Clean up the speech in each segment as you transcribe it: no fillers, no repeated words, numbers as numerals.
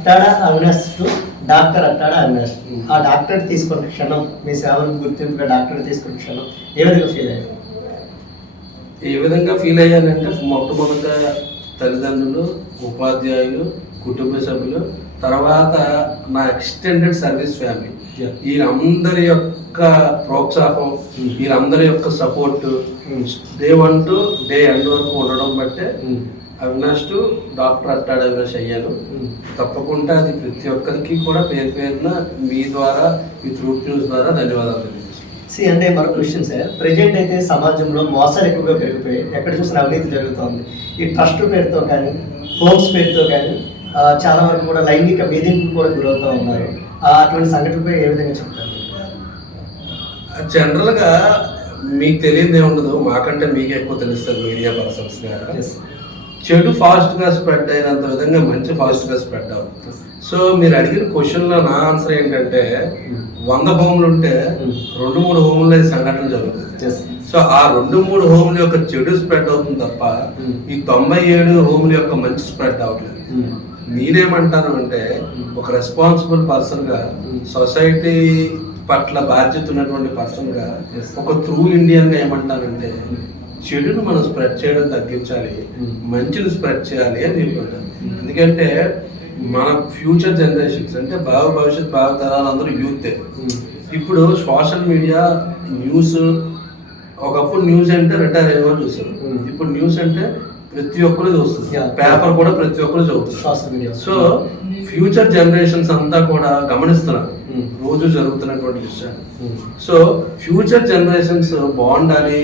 Attada Avinash to doctor Attada Avinash. ఆ doctor తీసుకున్న క్షణం, మీ సేవలను గుర్తింపుగా డాక్టర్ తీసుకున్న క్షణం ఏ విధంగా ఫీల్ అయ్యారు? ఏ విధంగా ఫీల్ అయ్యానంటే మొట్టమొదట తల్లిదండ్రులు, ఉపాధ్యాయులు, కుటుంబ సభ్యులు, తర్వాత నా ఎక్స్టెండెడ్ సర్వీస్ ఫ్యామిలీ, వీళ్ళందరి యొక్క ప్రోత్సాహం, వీళ్ళందరి యొక్క support day 1 to day end వరకు ఉండడం బట్టే అవినాష్ టు డాక్టర్ అట్టాడ అవినాష్ అయ్యాను. తప్పకుండా అది ప్రతి ఒక్కరికి కూడా పేరు పేరున మీ ద్వారా, ఈ ట్రూత్ న్యూస్ ద్వారా ధన్యవాదాలు తెలియజేస్తాను. అంటే మరొక విషయం సార్, ప్రజెంట్ అయితే సమాజంలో మోసాలు ఎక్కువగా పెరిగిపోయి ఎక్కడ చూసిన అవినీతి జరుగుతుంది. ఈ ట్రస్ట్ పేరుతో కానీ, హోమ్స్ పేరుతో కానీ చాలా వరకు కూడా లైంగిక వేధింపులు కూడా గురవుతూ ఉన్నారు. అటువంటి సంఘటనపై ఏ విధంగా చెప్తారు? జనరల్గా మీకు తెలియదు ఏముండదు, మాకంటే మీకే ఎక్కువ తెలుస్తుంది మీడియా పర్సన్స్గా. చెడు ఫాస్ట్గా స్ప్రెడ్ అయినంత విధంగా మంచి ఫాస్ట్గా స్ప్రెడ్ అవుతుంది. సో మీరు అడిగిన క్వశ్చన్లో నా ఆన్సర్ ఏంటంటే 100 హోములు ఉంటే 2-3 హోముల్లో సంఘటనలు జరుగుతుంది. సో ఆ 2-3 హోముల యొక్క చెడు స్ప్రెడ్ అవుతుంది తప్ప ఈ 97 హోముల యొక్క మంచి స్ప్రెడ్ అవ్వట్లేదు. నేనేమంటాను అంటే ఒక రెస్పాన్సిబుల్ పర్సన్గా, సొసైటీ పట్ల బాధ్యత ఉన్నటువంటి పర్సన్గా, ఒక ట్రూ ఇండియన్గా ఏమంటానంటే చెడును మనం స్ప్రెడ్ చేయడం తగ్గించాలి, మంచిని స్ప్రెడ్ చేయాలి అని చెప్తాను. ఎందుకంటే మన ఫ్యూచర్ జనరేషన్స్ అంటే భవిష్యత్ భావితరాలు అందరూ యూతే. ఇప్పుడు సోషల్ మీడియా, న్యూస్, ఒకప్పుడు న్యూస్ అంటే రిటైర్ అయ్యేవారు చూస్తారు, ఇప్పుడు న్యూస్ అంటే ప్రతి ఒక్కరు చూస్తుంది, పేపర్ కూడా ప్రతి ఒక్కరు చదువుతుంది. సో ఫ్యూచర్ జనరేషన్స్ అంతా కూడా గమనిస్తున్నారు రోజు జరుగుతున్నటువంటి విషయాలు. సో ఫ్యూచర్ జనరేషన్స్ బాగుండాలి,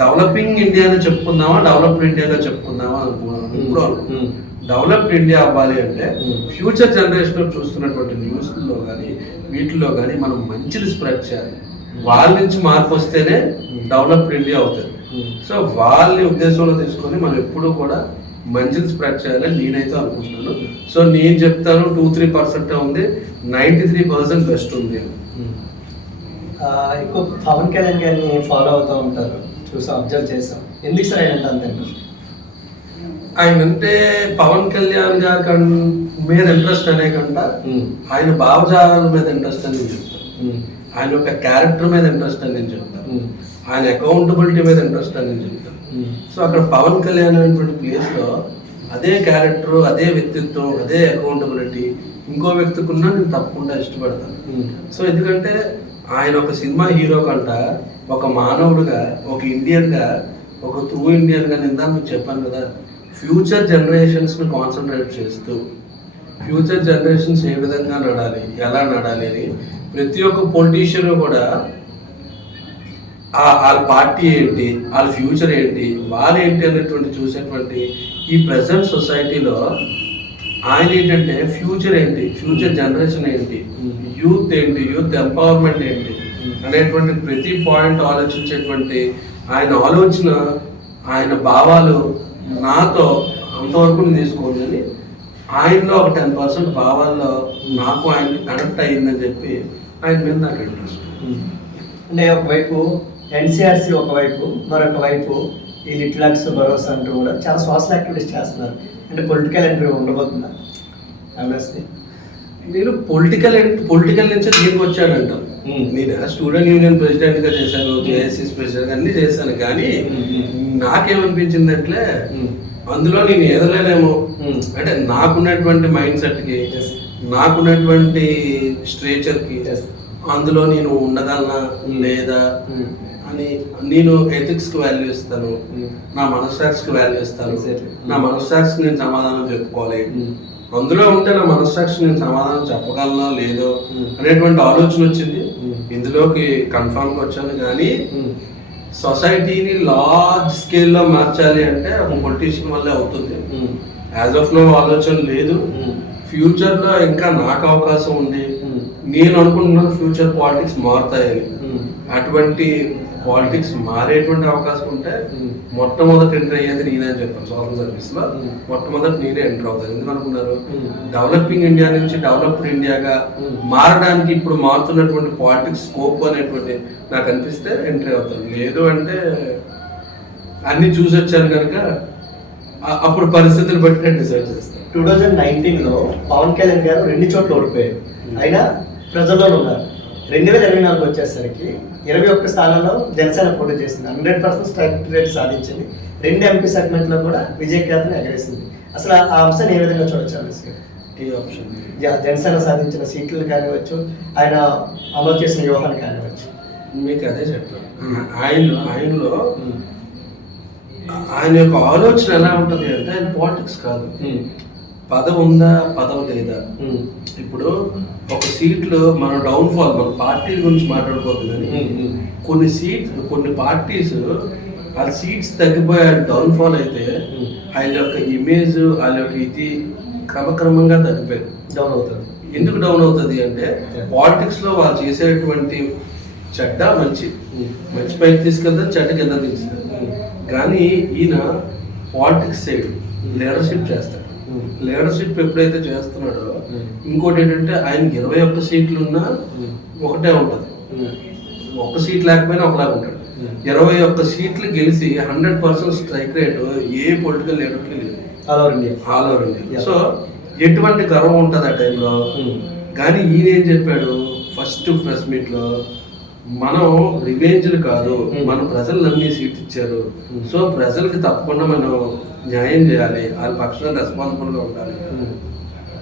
డెవలపింగ్ ఇండియాని చెప్పుకుందామా, డెవలప్డ్ ఇండియాగా చెప్పుకుందామా అనుకున్నాను. ఇప్పుడు డెవలప్డ్ ఇండియా అవ్వాలి అంటే ఫ్యూచర్ జనరేషన్ చూస్తున్నటువంటి న్యూస్లో కానీ వీటిల్లో కానీ మనం మంచిది స్ప్రెడ్ చేయాలి. వాళ్ళ నుంచి మార్పు వస్తేనే డెవలప్డ్ ఇండియా అవుతుంది. సో వాళ్ళని ఉద్దేశంలో తీసుకొని మనం ఎప్పుడూ కూడా మంచిది స్ప్రెడ్ చేయాలని నేనైతే అనుకుంటున్నాను. సో నేను చెప్తాను 2-3% ఉంది, 93% బెస్ట్ ఉంది. ఎక్కువ పవన్ కళ్యాణ్ గారిని ఫాలో అవుతూ ఉంటారు, చూసి అబ్జర్వ్ చేస్తాం. ఎందుకు సార్ ఆయన అంత ఇంట్రెస్ట్? ఆయన అంటే పవన్ కళ్యాణ్ గారి మీద ఇంట్రెస్ట్ అనే కంట ఆయన భావజాలాల మీద ఇంట్రెస్ట్ అని నేను చెప్తాను, ఆయన యొక్క క్యారెక్టర్ మీద ఇంట్రెస్ట్ అని నేను చెప్తాను, ఆయన అకౌంటబిలిటీ మీద ఇంట్రెస్ట్ అని నేను చెప్తాను. సో అక్కడ పవన్ కళ్యాణ్ అనేటువంటి ప్లేస్లో అదే క్యారెక్టర్, అదే వ్యక్తిత్వం, అదే అకౌంటబిలిటీ ఇంకో వ్యక్తికి ఉన్నా నేను తప్పకుండా ఇష్టపడతాను. సో ఎందుకంటే ఆయన ఒక సినిమా హీరో కంట ఒక మానవుడిగా, ఒక ఇండియన్గా, ఒక ట్రూ ఇండియన్గా నిందా మీకు చెప్పాను కదా, ఫ్యూచర్ జనరేషన్స్ని కాన్సన్ట్రేట్ చేస్తూ ఫ్యూచర్ జనరేషన్స్ ఏ విధంగా నడాలి, ఎలా నడాలి అని ప్రతి ఒక్క పొలిటీషియన్ కూడా వాళ్ళ పార్టీ ఏంటి, వాళ్ళ ఫ్యూచర్ ఏంటి, వాళ్ళు ఏంటి అనేటువంటి చూసేటువంటి ఈ ప్రజెంట్ సొసైటీలో ఆయన ఏంటంటే ఫ్యూచర్ ఏంటి, ఫ్యూచర్ జనరేషన్ ఏంటి, యూత్ ఏంటి, యూత్ ఎంపవర్మెంట్ ఏంటి అనేటువంటి ప్రతి పాయింట్ ఆలోచించేటువంటి ఆయన ఆలోచన, ఆయన భావాలు నాతో అంతవరకు నేను తీసుకోండి. ఆయనలో ఒక 10% భావాల్లో నాకు ఆయన కనెక్ట్ అయ్యిందని చెప్పి ఆయన మీద నాకు ఇంట్రెస్ట్. అంటే ఒకవైపు ఎన్సీఆర్సీ, ఒకవైపు మరొక వైపు ఈ లిటిల్ భరోసా అంటూ కూడా చాలా సోషల్ యాక్టివిటీస్ చేస్తున్నారు. అంటే పొలిటికల్ ఎంట్రీ ఉండబోతుందా అవినాష్ది? నేను పొలిటికల్ నుంచి దీనికి వచ్చానంట. నేను స్టూడెంట్ యూనియన్ ప్రెసిడెంట్గా చేశాను, జేఏసీ ప్రెసిడెంట్ అన్నీ చేశాను. కానీ నాకేమనిపించిందంటే అందులో నేను ఎదలేనేమో, అంటే నాకున్నటువంటి మైండ్ సెట్కి, నాకున్నటువంటి స్ట్రేచర్కి అందులో నేను ఉండగలనా లేదా అని నేను ఎథిక్స్కి వాల్యూ ఇస్తాను, నా మనస్సాక్షికి వాల్యూ ఇస్తాను, నా మనస్సాక్షికి నేను సమాధానం చెప్పుకోవాలి, అందులో ఉంటే నా మనస్సాక్షి నేను సమాధానం చెప్పగలనో లేదో అనేటువంటి ఆలోచన వచ్చింది. ఇందులోకి కన్ఫామ్గా వచ్చాను. కానీ సొసైటీని లార్జ్ స్కేల్లో మార్చాలి అంటే ఒక పొలిటీషియన్ వల్లే అవుతుంది. యాజ్ ఆఫ్ నో ఆలోచన లేదు. ఫ్యూచర్లో ఇంకా నాకు అవకాశం ఉంది. నేను అనుకుంటున్నాను ఫ్యూచర్ పాలిటిక్స్ మారుతాయని. అటువంటి పాలిటిక్స్ మారేటువంటి అవకాశం ఉంటే మొట్టమొదటి ఎంటర్ అయ్యేది నేనే అని చెప్పాను. సోషల్ సర్వీస్లో మొట్టమొదటి నేనే ఎంటర్ అవుతాను. ఎందుకు అనుకున్నారు? డెవలపింగ్ ఇండియా నుంచి డెవలప్డ్ ఇండియాగా మారడానికి ఇప్పుడు మారుతున్నటువంటి పాలిటిక్స్ స్కోప్ అనేటువంటి నాకు అనిపిస్తే ఎంట్రీ అవుతాను. లేదు అంటే అన్ని చూసి వచ్చాను కనుక అప్పుడు పరిస్థితులు బట్టి నేను డిసైడ్ చేస్తాను. 2019లో పవన్ కళ్యాణ్ గారు 2 చోట్ల ఓడిపోయారు, అయినా ప్రజల్లో ఉన్నారు. 2024 వచ్చేసరికి 21 స్థానాల్లో జనసేన పోటీ చేసింది, 100% స్ట్రైక్ రేట్ సాధించింది, 2 ఎంపీ సెగ్మెంట్లో కూడా విజయఖ్యాతను ఎగరేసింది. అసలు ఆ అంశాన్ని ఏ విధంగా చూడొచ్చు? ఈ ఆప్షన్ జనసేన సాధించిన సీట్లు కానివచ్చు, ఆయన అమలు చేసిన వ్యూహాన్ని కానివచ్చు. మీకు అదే చెప్తాను. ఆయనలో ఆయన యొక్క ఆలోచన ఎలా ఉంటుంది అంటే, ఆయన పాలిటిక్స్ కాదు, పదవి ఉందా పదవి లేదా. ఇప్పుడు ఒక సీట్లు మన డౌన్ఫాల్, మన పార్టీల గురించి మాట్లాడుకోవద్దు, కానీ కొన్ని పార్టీస్ ఆ సీట్స్ తగ్గిపోయే డౌన్ఫాల్ అయితే ఆయన యొక్క ఇమేజ్, వాళ్ళ యొక్క ఇది క్రమక్రమంగా తగ్గిపోయింది, డౌన్ అవుతుంది. ఎందుకు డౌన్ అవుతుంది అంటే, పాలిటిక్స్ లో వాళ్ళు చేసేటువంటి చెడ్డ మంచి పైకి తీసుకెళ్తారు, చెడ్డ కింద తీసుకెళ్తారు. కానీ ఈయన పాలిటిక్స్ సైడ్ లీడర్షిప్ చేస్తాడు. లీడర్షిప్ ఎప్పుడైతే చేస్తున్నాడో, ఇంకోటి ఏంటంటే, ఆయనకి 21 సీట్లు ఉన్నా ఒకటే ఉంటుంది, 1 సీట్ లేకపోయినా ఒకలాగా ఉంటాడు. 21 సీట్లు గెలిచి 100% స్ట్రైక్ రేట్ ఏ పొలిటికల్ లీడర్కి లేదు ఆల్ ఓవర్ ఇండియా. సో ఎటువంటి గర్వం ఉంటుంది ఆ టైంలో. కానీ ఈయన ఏం చెప్పాడు ఫస్ట్ ప్రెస్ మీట్ లో, మనం రివెంజ్లు కాదు, మన ప్రజలు నమ్మి సీట్ ఇచ్చారు, సో ప్రజలకి తప్పకుండా మనం న్యాయం చేయాలి, వాళ్ళ పక్షాన రెస్పాన్సిబుల్గా ఉండాలి.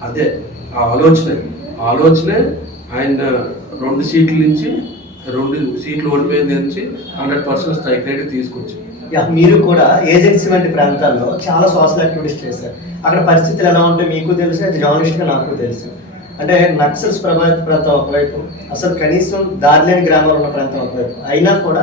అదే ఆ ఆలోచనే ఆయన 2 సీట్ల నుంచి 2 సీట్లు ఓడిపోయింది నుంచి 100% స్ట్రైక్ రేట్ తీసుకొచ్చి. మీరు కూడా ఏజెన్సీ వంటి ప్రాంతాల్లో చాలా సోషల్ యాక్టివిటీస్ చేశారు. అక్కడ పరిస్థితులు ఎలా ఉంటే మీకు తెలుసు, జర్నలిస్ట్గా నాకు తెలుసు. అంటే నక్సల్స్ ప్రభావిత ప్రాంతం ఒకవైపు, అసలు కనీసం దారిలేని గ్రామాలు ఉన్న ప్రాంతం ఒకవైపు, అయినా కూడా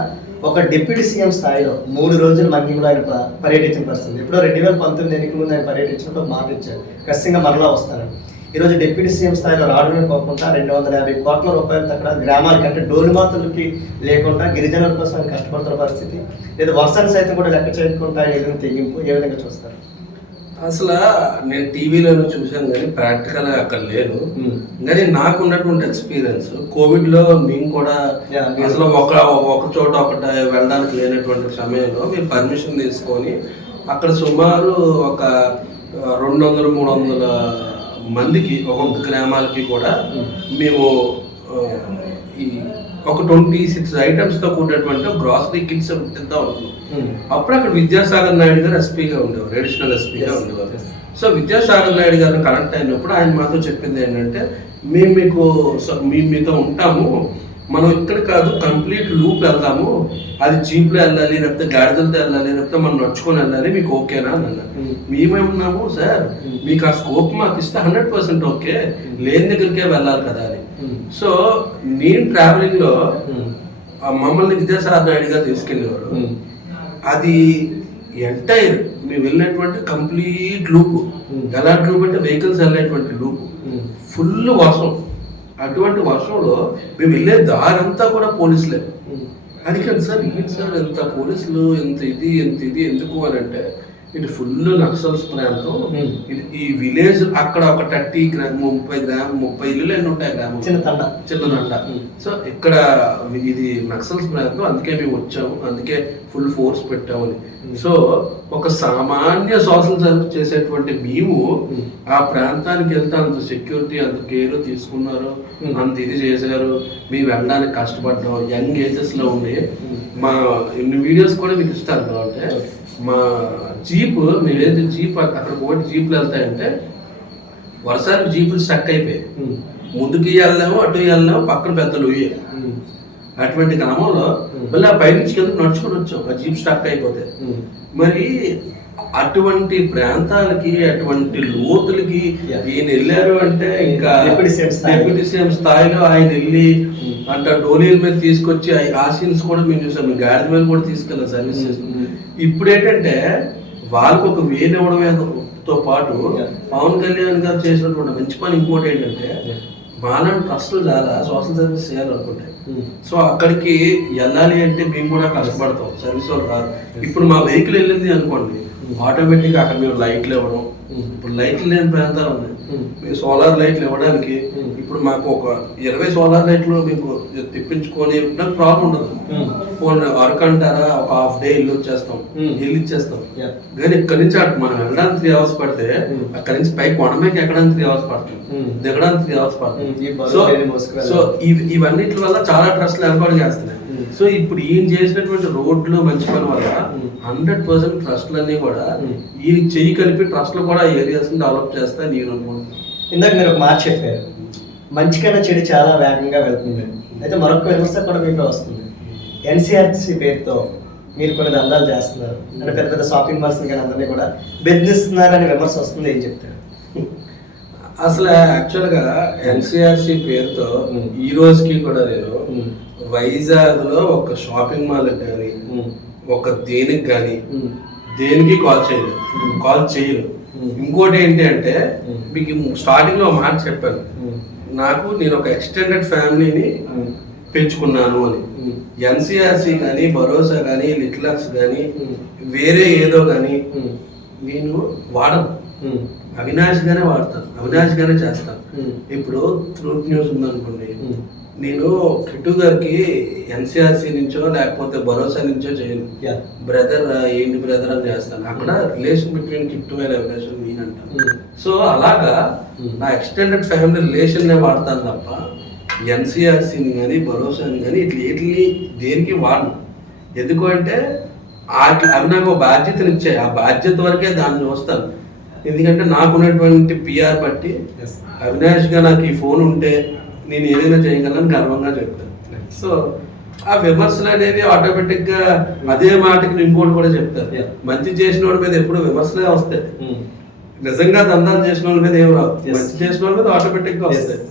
ఒక డిప్యూటీ సీఎం స్థాయిలో 3 రోజులు మన్యంలో ఆయన పర్యటించిన పరిస్థితి. ఇప్పుడు 2019 ఎన్నికల ముందు ఆయన పర్యటించినప్పుడు మాట ఇచ్చారు, ఖచ్చితంగా మరలా వస్తారని. ఈరోజు డిప్యూటీ సీఎం స్థాయిలో రావడమే కాకుండా 250 కోట్ల రూపాయలతో అక్కడ గ్రామాలకి, అంటే డోలుమాతులకి లేకుండా గిరిజనుల కోసం ఆయన కష్టపడుతున్న పరిస్థితి, లేదా వర్షాన్ని సైతం కూడా లెక్క చేయకుండా ఏదైనా తెగింపు, ఏ విధంగా చూస్తారు? అసలు నేను టీవీలోనే చూశాను కానీ ప్రాక్టికల్గా అక్కడ లేను. కానీ నాకు ఉన్నటువంటి ఎక్స్పీరియన్స్, కోవిడ్లో మేము కూడా అసలు ఒక చోట ఒకటి వెళ్ళడానికి లేనటువంటి సమయంలో మేము పర్మిషన్ తీసుకొని అక్కడ సుమారు ఒక 200-300 మందికి, ఒక్కొక్క గ్రామాలకి కూడా మేము ఈ ఒక 26 ఐటమ్స్తో కూడినటువంటి గ్రాసరీ కిట్స్ ఇద్దాం అనుకున్నాం. అప్పుడు అక్కడ విద్యాసాగర్ నాయుడు గారు ఎస్పీగా ఉండేవారు, అడిషనల్ ఎస్పీగా ఉండేవారు. సో విద్యాసాగర్ నాయుడు గారు కనెక్ట్ అయినప్పుడు ఆయన మాతో చెప్పింది ఏంటంటే, మేము మీతో ఉంటాము, మనం ఇక్కడ కాదు కంప్లీట్ లూప్ వెళ్దాము, అది జీప్లో వెళ్ళాలి, లేకపోతే గాడిదలతో వెళ్ళాలి, లేకపోతే మనం నడుచుకొని వెళ్ళాలి, మీకు ఓకేనా అని అన్నారు. మేమేమన్నాము, సార్ మీకు ఆ స్కోప్ మాకు ఇస్తే 100% ఓకే, లేని దగ్గరికే వెళ్ళాలి కదా అని. సో నేను ట్రావెలింగ్లో మమ్మల్ని విద్యాసాగర్ నాయుడు గారు తీసుకెళ్ళేవారు. అది ఎంటైర్ మేము వెళ్ళినటువంటి కంప్లీట్ లూప్, ఎలాంటి లూప్ అంటే వెహికల్స్ వెళ్ళేటువంటి లూప్, ఫుల్ వర్షం. అటువంటి వర్షంలో మేము వెళ్ళే దారంతా కూడా పోలీసులే. అడిగాను, సార్ ఏంటి సార్ ఎంత పోలీసులు, ఎంత ఇది ఎందుకు అని అంటే, ఇది ఫుల్ నక్సల్స్ ప్రాంతం, ఈ విలేజ్ అక్కడ ఒక 30 ఇల్లులు ఎన్ని ఉంటాయి గ్రామం, చిన్నదండ. సో ఇక్కడ ఇది నక్సల్స్ ప్రాంతం, అందుకే మేము వచ్చాము, అందుకే ఫుల్ ఫోర్స్ పెట్టామని. సో ఒక సామాన్య సోషల్ సర్వీస్ చేసేటువంటి మేము ఆ ప్రాంతానికి వెళ్తే అంత సెక్యూరిటీ, అంత కేర్ తీసుకున్నారు, అంత ఇది చేశారు, మేము వెళ్ళడానికి కష్టపడ్డాం. యంగ్ ఏజెస్ లో ఉండి మా ఇన్ని వీడియోస్ కూడా మీకు ఇస్తాను. అంటే మా జీప్, మేమేది జీప్ అక్కడ పోటీ జీప్లు వెళ్తాయంటే వర్షానికి జీపులు స్టక్ అయిపోయాయి, ముందుకు వెళ్ళలేము అటు వెళ్ళలేము, పక్కన పెద్దలు అటువంటి క్రమంలో మళ్ళీ ఆ పైనుంచి కింద నడుచుకొని వచ్చాం, ఆ జీప్ స్టక్ అయిపోతే. మరి అటువంటి ప్రాంతాలకి, అటువంటి లోతులకి ఈయన వెళ్ళారు అంటే, ఇంకా డిప్యూటీ సీఎం స్థాయిలో ఆయన వెళ్ళి అంటే డోలీల మీద తీసుకొచ్చి ఆ సీన్స్ కూడా మేము చూసాం, మేము గాడి మీద కూడా తీసుకెళ్ళాం సర్వీస్ చేసి. ఇప్పుడు ఏంటంటే వాళ్ళకు ఒక వేలు ఇవ్వడంతో పాటు పవన్ కళ్యాణ్ గారు చేసినటువంటి మంచి పని ఇంకోటి ఏంటంటే, మాలాంటి ట్రస్టులు చాలా సోషల్ సర్వీస్ చేయాలనుకుంటాయి. సో అక్కడికి వెళ్ళాలి అంటే మేము కూడా కష్టపడతాం, సర్వీస్ వాళ్ళు రాదు. ఇప్పుడు మా వెహికల్ వెళ్ళింది అనుకోండి, ఆటోమేటిక్గా అక్కడ మేము లైట్లు ఇవ్వడం, ఇప్పుడు లైట్లు లేని ప్రాంతాలు ఉన్నాయి, మేము సోలార్ లైట్లు ఇవ్వడానికి ఇప్పుడు మాకు ఒక 20 సోలార్ లైట్లు మీకు తెప్పించుకొని ప్రాబ్లం ఉండదు. పోనీ వర్క్ అంటారా, ఒక హాఫ్ డే ఇల్లు వచ్చేస్తాం, ఇల్లు ఇచ్చేస్తాం. Yeah. కానీ ఇక్కడ నుంచి మనం వెళ్ళడానికి 3 hours పడితే అక్కడ నుంచి పై కొండమేకి ఎక్కడానికి 3 hours పడుతుంది, దిగడానికి 3 hours పడుతుంది. సో ఇవన్నిటి వల్ల చాలా ట్రస్ట్లు ఏర్పాటు చేస్తున్నాయి. సో ఇప్పుడు ఈయన చేసినటువంటి రోడ్లు మంచి పని వల్ల 100% ట్రస్ట్లన్నీ కూడా ఈయన చెయ్యి కలిపి ట్రస్ట్లు కూడా ఏరియాస్ డెవలప్ చేస్తా నేను అనుకుంటున్నాను. ఇందాక మీరు ఒక మాట చెప్పారు, మంచి కన్నా చెడు చాలా వేగంగా వెళ్తుంది. అయితే మరొక విమర్శ కూడా మీకు వస్తుంది, ఎన్సీఆర్సీ పేరుతో మీరు కొన్ని దందాలు చేస్తున్నారు అంటే పెద్ద పెద్ద షాపింగ్ మాల్స్ కానీ అందరినీ కూడా బెదిరిస్తున్నారని విమర్శ వస్తుంది, ఏం చెప్తారు? అసలు యాక్చువల్గా ఎన్సీఆర్సీ పేరుతో ఈ రోజుకి కూడా నేను వైజాగ్ లో ఒక షాపింగ్ మాల్ కానీ ఒక దేనికి కానీ దేనికి కాల్ చేయరు. ఇంకోటి ఏంటి అంటే మీకు స్టార్టింగ్ లో మాట చెప్పాను, నేను ఒక ఎక్స్టెండెడ్ ఫ్యామిలీని పెంచుకున్నాను అని. ఎన్సీఆర్సీ కానీ భరోసా కానీ లిటిలక్స్ కానీ వేరే ఏదో కానీ నేను వాడను, అవినాష్ గానే వాడతాను, అవినాష్ గానే చేస్తాను. ఇప్పుడు ట్రూత్ న్యూస్ ఉందనుకోండి, నేను కిట్టు గారికి ఎన్సీఆర్సీ నుంచో లేకపోతే భరోసా నుంచో చేయను, బ్రదర్ ఏంటి బ్రదర్ అని చేస్తాను. అక్కడ relation between Kittu and Avinash నేనంటాను. సో అలాగా నా ఎక్స్టెండెడ్ ఫ్యామిలీ రిలేషన్ నే వాడతాను తప్ప ఎన్సీఆర్సీని కానీ భరోసాని కానీ ఇట్లా దేనికి వాడను. ఎందుకు అంటే అవి నాకు ఒక బాధ్యతను ఇచ్చాయి, ఆ బాధ్యత వరకే దాన్ని చూస్తాను. ఎందుకంటే నాకున్నటువంటి పిఆర్ బట్టి అవినాష్ గా నాకు ఈ ఫోన్ ఉంటే నేను ఏదైనా చేయగలను గర్వంగా చెప్తాను. సో ఆ విమర్శలు అనేవి ఆటోమేటిక్ గా అదే మాటకి ఇంకోటి కూడా చెప్తారు, మంచి చేసిన వాడి మీద ఎప్పుడు విమర్శలే వస్తాయి, నిజంగా దందాలు చేసిన వాళ్ళ మీద ఏం రావు, మంచి చేసిన వాళ్ళ మీద ఆటోమేటిక్ గా వస్తాయి.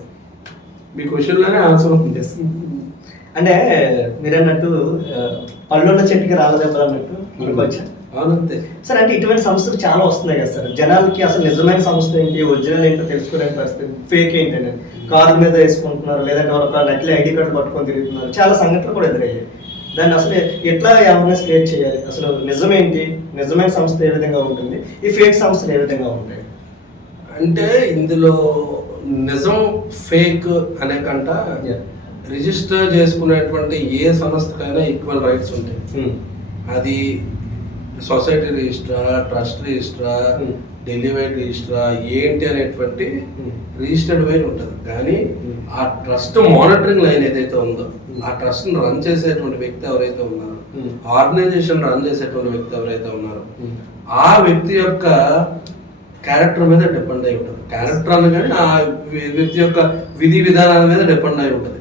మీ క్వశ్చన్ లోనే ఆన్సర్ ఉంటుంది. అంటే మీరు అన్నట్టు పళ్ళున్న చెట్టుకి రాలదెబ్బలు అన్నట్టు అనుకోవచ్చా? అవునంతే సార్. అంటే ఇటువంటి సంస్థలు చాలా వస్తున్నాయి కదా సార్, జనాలకి అసలు నిజమైన సంస్థ ఏంటి ఒరిజినల్ ఏంటో తెలుసుకునే పరిస్థితి, ఫేక్ ఏంటంటే కార్ల మీద వేసుకుంటున్నారు, లేదంటే ఒక నకిలీ ఐడి కార్డు పట్టుకొని తిరుగుతున్నారు, చాలా సంఘటనలు కూడా ఎదురయ్యాయి. దాన్ని అసలు ఎట్లా అవేర్నెస్ క్రియేట్ చేయాలి, అసలు నిజమేంటి, నిజమైన సంస్థ ఏ విధంగా ఉంటుంది, ఈ ఫేక్ సంస్థలు ఏ విధంగా ఉంటాయి? అంటే ఇందులో నిజం ఫేక్ అనే కంట రిజిస్టర్ చేసుకునేటువంటి ఏ సంస్థకైనా ఈక్వల్ రైట్స్ ఉంటాయి. అది సొసైటీ రిజిస్ట్రా, ట్రస్ట్ రిజిస్ట్రా, డెలివరీ రిజిస్ట్రా ఏంటి అనేటువంటి రిజిస్టర్డ్ వైన్ ఉంటుంది. కానీ ఆ ట్రస్ట్ మానిటరింగ్ లైన్ ఏదైతే ఉందో, ఆ ట్రస్ట్ రన్ చేసేటువంటి వ్యక్తి ఎవరైతే ఉన్నారో, ఆర్గనైజేషన్ రన్ చేసేటువంటి వ్యక్తి ఎవరైతే ఉన్నారో, ఆ వ్యక్తి యొక్క క్యారెక్టర్ మీద డిపెండ్ అయి ఉంటుంది. క్యారెక్టర్ అని కానీ ఆ వ్యక్తి యొక్క విధి విధానాల మీద డిపెండ్ అయి ఉంటుంది.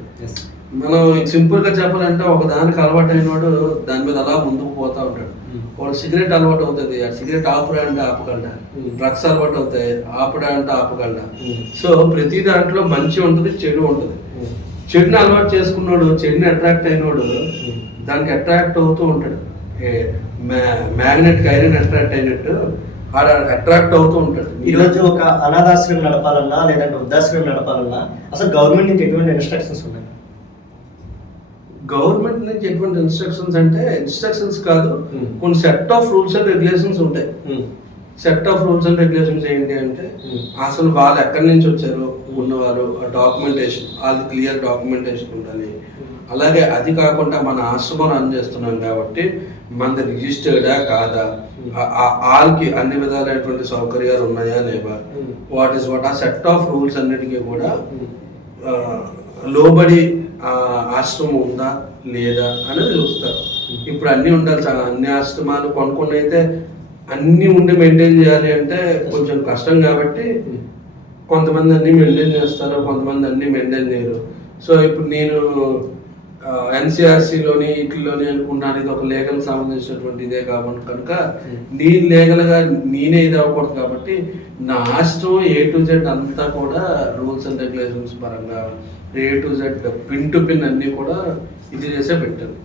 మనం సింపుల్ గా చెప్పాలంటే ఒక దానికి అలవాటు అయినవాడు దాని మీద అలా ముందుకు పోతా ఉంటాడు. వాడు సిగరెట్ అలవాటు అవుతుంది, ఆ సిగరెట్ ఆపురా అంటే ఆపకుండా, డ్రగ్స్ అలవాటు అవుతాయి ఆపడా అంటే ఆపకుండా. సో ప్రతి దాంట్లో మంచి ఉంటుంది, చెడు ఉంటుంది. చెడుని అలవాటు చేసుకున్నాడు, చెడుని అట్రాక్ట్ అయినోడు దానికి అట్రాక్ట్ అవుతూ ఉంటాడు. మ్యాగ్నెట్ ఐరన్ అట్రాక్ట్ అయినట్టు అట్రాక్ట్ అవుతూ ఉంటాడు. ఈ రోజు ఒక అనాథాశ్రమం నడపాలన్నా లేదంటే వృద్ధాశ్రమం నడపాలన్నా అసలు గవర్నమెంట్ నుంచి ఎటువంటి ఇన్స్ట్రక్షన్స్ ఉన్నాయి? గవర్నమెంట్ నుంచి ఎటువంటి ఇన్స్ట్రక్షన్స్ అంటే ఇన్స్ట్రక్షన్స్ కాదు, కొన్ని set of rules and regulations ఉంటాయి. Set of rules and regulations ఏంటి అంటే అసలు వాళ్ళు ఎక్కడి నుంచి వచ్చారు ఉన్నవారు, ఆ డాక్యుమెంటేషన్ అది క్లియర్ డాక్యుమెంటేషన్ ఉండాలి. అలాగే అది కాకుండా మన ఆశ్రమం రన్ చేస్తున్నాం కాబట్టి మనది రిజిస్టర్డా కాదా, వాళ్ళకి అన్ని విధాలైనటువంటి సౌకర్యాలు ఉన్నాయా లేవా, వాట్ ఈస్ వాట్, ఆ సెట్ ఆఫ్ రూల్స్ అన్నిటికీ కూడా లోబడి ఆశ్రమం ఉందా లేదా అనేది చూస్తారు. ఇప్పుడు అన్నీ ఉండాలి, చాలా అన్ని ఆశ్రమాలు కొన్ని అయితే అన్నీ ఉండి మెయింటైన్ చేయాలి అంటే కొంచెం కష్టం కాబట్టి కొంతమంది అన్నీ మెయింటైన్ చేస్తారు, కొంతమంది అన్నీ మెయింటైన్ చేయరు. సో ఇప్పుడు నేను ఎన్సీఆర్సీలోని ఇట్లోని అనుకున్నాను, ఇది ఒక లీగల్కి సంబంధించినటువంటి ఇదే కాబట్టి కనుక నేను లీగల్గా నేనే ఇది అవ్వకూడదు కాబట్టి నా ఆశ్రమం A to Z అంతా కూడా రూల్స్ అండ్ రెగ్యులేషన్స్ పరంగా A to Z pin to pin అన్నీ కూడా ఇది చేసే పెట్టాను.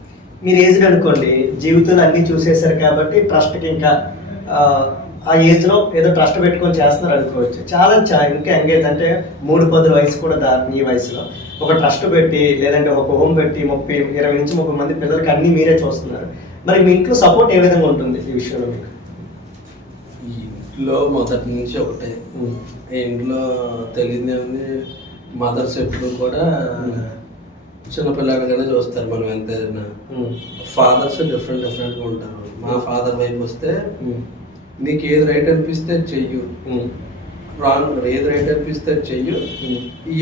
మీరు ఏజ్డ్ అనుకోండి, జీవితంలో అన్నీ చూసేశారు కాబట్టి ట్రస్ట్కి ఇంకా ఆ ఏజ్లో ఏదో ట్రస్ట్ పెట్టుకొని చేస్తున్నారు అనుకోవచ్చు. చాలా ఇంకా ఎంగేజ్ అంటే 3-10 వయసు కూడా దాని ఈ వయసులో ఒక ట్రస్ట్ పెట్టి లేదంటే ఒక హోమ్ పెట్టి 30-20 నుంచి 30 మంది పిల్లలకి అన్నీ మీరే చూస్తున్నారు. మరి మీ ఇంట్లో సపోర్ట్ ఏ విధంగా ఉంటుంది ఈ విషయంలో? మీకు ఇంట్లో మొదటి నుంచి ఒకటే, ఇంట్లో తెలియదే ఉంది. మదర్స్ ఎప్పుడు కూడా చిన్నపిల్లలుగానే చూస్తారు మనం ఎంతైనా. ఫాదర్స్ డిఫరెంట్గా ఉంటారు. మా ఫాదర్ వైపు వస్తే నీకు ఏది రైట్ అనిపిస్తే చెయ్యు, రాంగ్ ఏది రైట్ అనిపిస్తే చెయ్యు,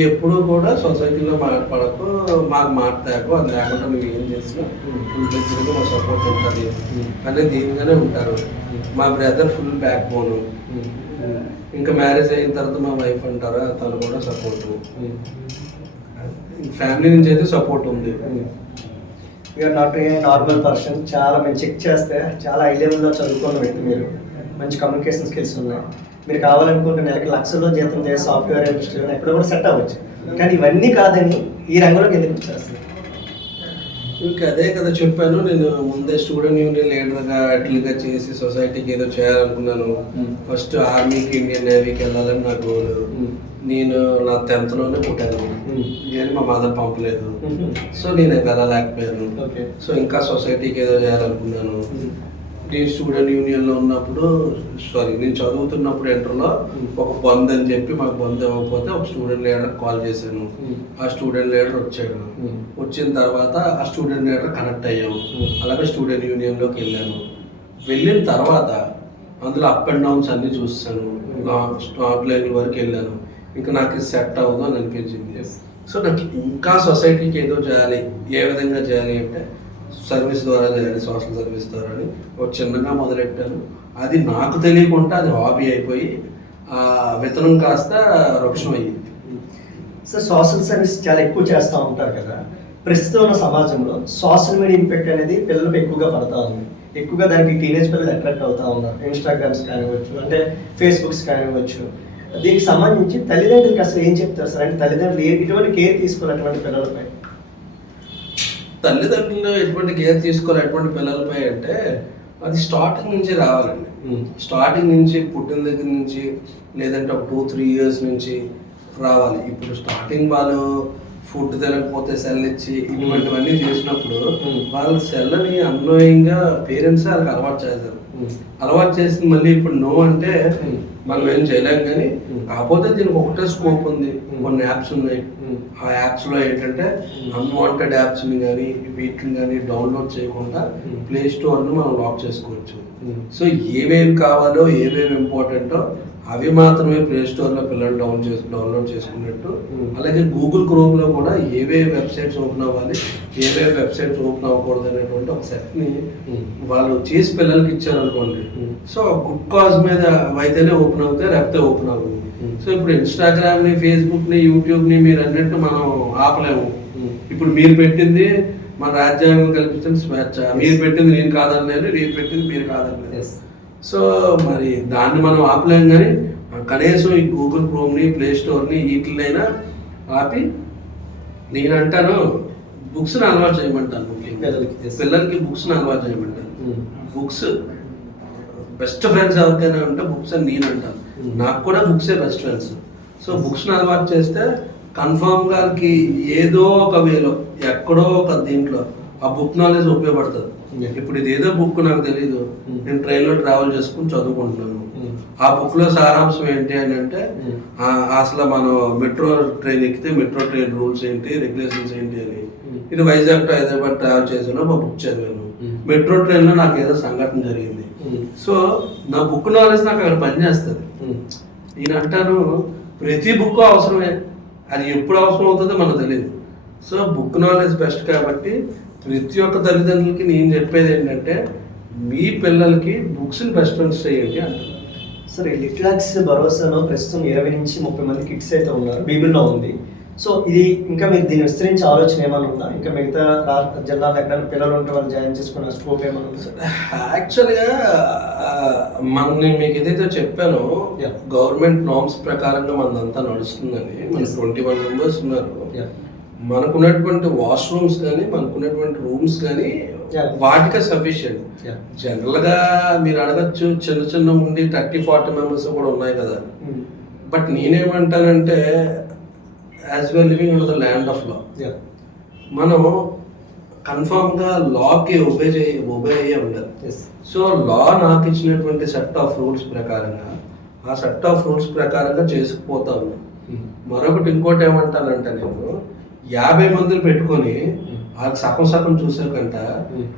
ఎప్పుడు కూడా సొసైటీలో మాట్లాడకు, మాకు మాట్లాడకు, అది లేకుండా నువ్వు ఏం చేసినా ఫుల్ ఫ్లెక్సిబుల్గా మా సపోర్ట్ ఉంటుంది అనేది దీనిగానే ఉంటారు. మా బ్రదర్ ఫుల్ బ్యాక్ బోను. ఇంకా మ్యారేజ్ అయిన తర్వాత మా వైఫ్ అంటారా తను కూడా సపోర్ట్. ఫ్యామిలీ నుంచి అయితే సపోర్ట్ ఉంది. You are not a normal person. చాలా మేము చెక్ చేస్తే చాలా హై లెవెల్లో చదువుకున్న వ్యక్తి మీరు. మంచి కమ్యూనికేషన్ స్కిల్స్ ఉన్నాయి. మీరు కావాలనుకుంటే నెలకి లక్షల్లో జీతం చేసి సాఫ్ట్వేర్ ఇండస్ట్రీలో ఎక్కడ కూడా సెట్ అవ్వచ్చు. కానీ ఇవన్నీ కాదని ఈ రంగంలోకి ఎందుకు వచ్చేస్తుంది? ఇంకా అదే కదా చెప్పాను నేను ముందే, స్టూడెంట్ యూనియన్ లీడర్గా అట్లుగా చేసి సొసైటీకి ఏదో చేయాలనుకున్నాను. ఫస్ట్ ఆర్మీకి, ఇండియన్ నేవీకి వెళ్ళాలని నా గోల్. నేను నా 10th పుట్టాను, కానీ మా మదర్ పంపలేదు. సో నేను వెళ్ళలేకపోయాను. సో ఇంకా సొసైటీకి ఏదో చేయాలనుకున్నాను. నేను స్టూడెంట్ యూనియన్లో ఉన్నప్పుడు, నేను చదువుతున్నప్పుడు ఇంటర్లో ఒక బంద్ అని చెప్పి మాకు బంద్ ఇవ్వకపోతే ఒక స్టూడెంట్ లీడర్ కాల్ చేశాను. ఆ స్టూడెంట్ లీడర్ వచ్చాడు. వచ్చిన తర్వాత ఆ స్టూడెంట్ లీడర్ కనెక్ట్ అయ్యాము. అలాగే స్టూడెంట్ యూనియన్లోకి వెళ్ళాను. వెళ్ళిన తర్వాత అందులో అప్ అండ్ డౌన్స్ అన్నీ చూస్తాను. టాప్ లెవెల్ వరకు వెళ్ళాను. ఇంకా నాకు సెట్ అవ్వదు అని అనిపించింది. సో నాకు ఇంకా సొసైటీకి ఏదో చేయాలి. ఏ విధంగా చేయాలి అంటే సర్వీస్ ద్వారా చేయాలి, సోషల్ సర్వీస్ ద్వారా అని ఒక చిన్నగా మొదలెట్టాను. అది నాకు తెలియకుండా అది హాబీ అయిపోయి వేతనం కాస్త వృక్షం అయ్యింది. సార్, సోషల్ సర్వీస్ చాలా ఎక్కువ చేస్తూ ఉంటారు కదా. ప్రస్తుతం ఉన్న సమాజంలో సోషల్ మీడియా ఇంపాక్ట్ అనేది పిల్లలకు ఎక్కువగా పడతా ఉంది. ఎక్కువగా దానికి టీనేజ్ పిల్లలు అట్రాక్ట్ అవుతూ ఉన్నారు. ఇన్స్టాగ్రామ్స్ కానివ్వచ్చు, అంటే ఫేస్బుక్స్ కానివ్వచ్చు. దీనికి సంబంధించి తల్లిదండ్రులకి అసలు ఏం చెప్తారు సార్? అంటే తల్లిదండ్రులు ఎటువంటి కేర్ తీసుకున్నటువంటి పిల్లలపై? తల్లిదండ్రులు ఎటువంటి కేర్ తీసుకోవాలి ఎటువంటి పిల్లలపై అంటే అది స్టార్టింగ్ నుంచి రావాలండి. స్టార్టింగ్ నుంచి పుట్టిన దగ్గర నుంచి, లేదంటే ఒక 2-3 years నుంచి రావాలి. ఇప్పుడు స్టార్టింగ్ వాళ్ళు ఫుడ్ తినకపోతే సెల్ ఇచ్చి ఇటువంటివన్నీ చేసినప్పుడు వాళ్ళ సెల్లని అన్వయంగా పేరెంట్స్ వాళ్ళకి అలవాటు చేశారు. అలవాటు చేసింది మళ్ళీ ఇప్పుడు నో అంటే మనం ఏం చేయలేం. కానీ కాకపోతే దీనికి ఒకటే స్కోప్ ఉంది. కొన్ని యాప్స్ ఉన్నాయి. ఆ యాప్స్లో ఏంటంటే అన్వాంటెడ్ యాప్స్ని కానీ వీటిని కానీ డౌన్లోడ్ చేయకుండా ప్లే స్టోర్ని మనం లాక్ చేసుకోవచ్చు. సో ఏవేవి కావాలో, ఏవేవి ఇంపార్టెంటో అవి మాత్రమే ప్లే స్టోర్లో పిల్లలు డౌన్లోడ్ చేసుకున్నట్టు. అలాగే గూగుల్ క్రోమ్లో కూడా ఏవేవి వెబ్సైట్స్ ఓపెన్ అవ్వాలి, ఏవేవి వెబ్సైట్స్ ఓపెన్ అవ్వకూడదు అనేటువంటి ఒక సెట్ని వాళ్ళు చేసి పిల్లలకి ఇచ్చారనుకోండి. సో గుడ్ కాజ్ మీద అయితేనే ఓపెన్ అవుతాయి, లేకపోతే ఓపెన్ అవ్వవు. సో ఇప్పుడు ఇన్స్టాగ్రామ్ని, ఫేస్బుక్ని, యూట్యూబ్ని మీరు అన్నట్టు మనం ఆపలేము. ఇప్పుడు మీరు పెట్టింది మన రాజ్యాంగం కల్పించిన స్వేచ్ఛ. మీరు పెట్టింది నేను కాదనలేదు, నేను పెట్టింది మీరు కాదనలేదు. సో మరి దాన్ని మనం ఆపలేం. కానీ కనీసం ఈ గూగుల్ క్రోమ్ని, ప్లే స్టోర్ని వీటినైనా ఆపి నేను అంటాను బుక్స్ని అలవాటు చేయమంటాను. ముఖ్యంగా పిల్లలకి బుక్స్ని అలవాటు చేయమంటాను. బుక్స్ బెస్ట్ ఫ్రెండ్స్ ఎవరికైనా ఉంటే బుక్స్ అని నేను అంటాను. నాకు కూడా బుక్సే బెస్ట్ ఫ్రెండ్స్. సో బుక్స్ని అలవాటు చేస్తే కన్ఫామ్గా ఏదో ఒక వేలో, ఎక్కడో ఒక దీంట్లో ఆ బుక్ నాలెడ్జ్ ఉపయోగపడుతుంది. ఇప్పుడు ఇది ఏదో బుక్ నాకు తెలీదు, నేను ట్రైన్లో ట్రావెల్ చేసుకుని చదువుకుంటున్నాను. ఆ బుక్లో సారాంశం ఏంటి అని అంటే అసలు మనం మెట్రో ట్రైన్ ఎక్కితే మెట్రో ట్రైన్ రూల్స్ ఏంటి, రెగ్యులేషన్స్ ఏంటి అని. ఇది వైజాగ్ టు హైదరాబాద్ ట్రావెల్ చేసాను, మా బుక్ చదివాను. మెట్రో ట్రైన్లో నాకు ఏదో సంఘటన జరిగింది. సో నా బుక్ నాలెడ్జ్ నాకు అక్కడ పనిచేస్తుంది. నేను అంటాను ప్రతి బుక్ అవసరమే, అది ఎప్పుడు అవసరం అవుతుందో మనకు తెలియదు. So book knowledge best. కాబట్టి ప్రతి ఒక్క తల్లిదండ్రులకి నేను చెప్పేది ఏంటంటే మీ పిల్లలకి బుక్స్ని బెస్ట్ ఫ్రెండ్స్ చేయండి అంటారు. సరే, లిటిల్ హార్ట్స్ భరోసాలో ప్రస్తుతం 20 నుంచి 30 మంది కిడ్స్ అయితే ఉన్నారు, బీబీల్లో ఉంది. సో ఇది ఇంకా మీరు దీన్ని విస్తరించే ఆలోచన ఏమైనా ఉందా? ఇంకా మిగతా జిల్లాలో ఎక్కడైనా పిల్లలు ఉంటే వాళ్ళు జాయిన్ చేసుకున్న స్కోప్ ఏమైనా ఉంది సార్? యాక్చువల్గా నేను మీకు ఏదైతే చెప్పానో గవర్నమెంట్ నార్మ్స్ ప్రకారంగా మనదంతా నడుస్తుందని. మన 21 members ఉన్నారు. మనకున్నటువంటి వాష్రూమ్స్ కానీ, మనకున్నటువంటి రూమ్స్ కానీ వాటికే సఫిషియంట్. జనరల్గా మీరు అడగచ్చు చిన్న చిన్న ఉండి 30-40 members కూడా ఉన్నాయి కదా. బట్ నేనేమంటానంటే as well living under the land of law, మనం కన్ఫామ్గా లాకి ఒబే అయ్యే ఉండాలి. సో లా నాకు ఇచ్చినటువంటి సెట్ ఆఫ్ రూల్స్ ప్రకారంగా, ఆ సెట్ ఆఫ్ రూల్స్ ప్రకారంగా చేసుకుపోతా ఉన్నాను. మరొకటి ఇంకోటి ఏమంటానంటే నేను 50 మందిని పెట్టుకొని వాళ్ళకి సగం సగం చూసే కంట